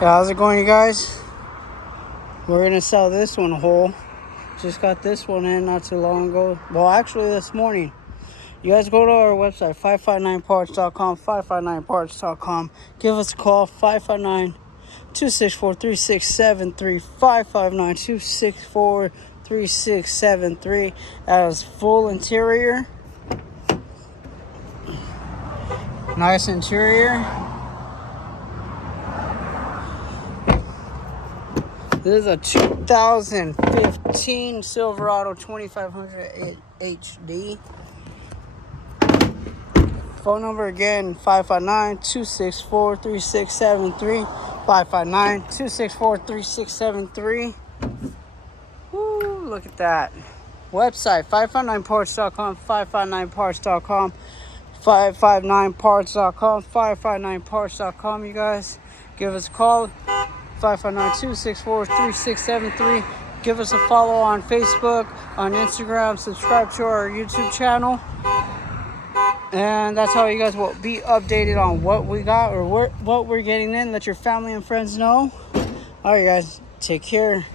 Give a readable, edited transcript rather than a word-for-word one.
How's it going, you guys? We're gonna sell this one whole. Just got this one in not too long ago. Well, actually this morning. You guys go to our website, 559parts.com, 559parts.com. Give us a call, 559-264-3673, 559-264-3673. As full interior. Nice interior. This is a 2015 Silverado C2500HD. Phone number again, 559-264-3673, 559-264-3673. Woo, look at that. Website, 559parts.com, 559parts.com, 559parts.com, 559parts.com, you guys. Give us a call, 559-264-3673. Give us a follow on Facebook, on Instagram. Subscribe to our YouTube channel. And that's how you guys will be updated on what we got or what we're getting in. Let your family and friends know. All right, guys. Take care.